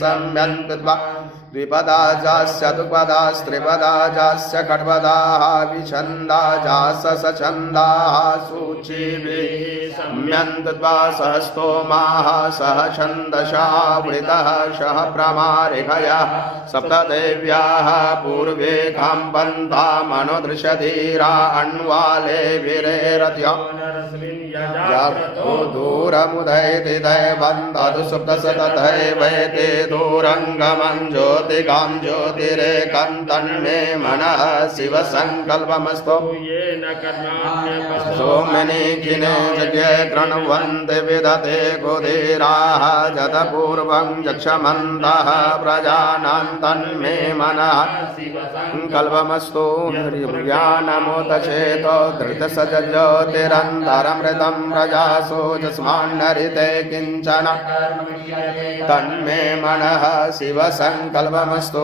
सम्यन्कृत्वा द्विपदा जास्य दुपदास्त्रिपदा जास्य खड्पदाः विछन्दा सछन्दाः सूचिभिः सम्यन्कृत्वा सह स्तोमाः सह छन्दशावृतः सह प्रमारिभयः सप्तदेव्याः पूर्वे काम्बन्तामनुदृशधीरा अण्वाले विरेरत्य दूरमुदयति दैवन्दधु सुप्तसतदैवैते दूरङ्गमं ज्योतिकां ज्योतिरेकं तन्मे मनः शिवसङ्कल्पमस्तु येन कर्माण्यपश्च सोमिनि किने जज्ञे कृण्वन्ति विदते कुधीराः जतपूर्वं यक्षमन्तः प्रजानां तन्मे मनः कल्पमस्तु ज्ञानमुदचेतो धृतसज्योतिरन्तरमृतं प्रजासो जस्मान्नरिते किंचन। तन्मे मनः सर्वमस्तु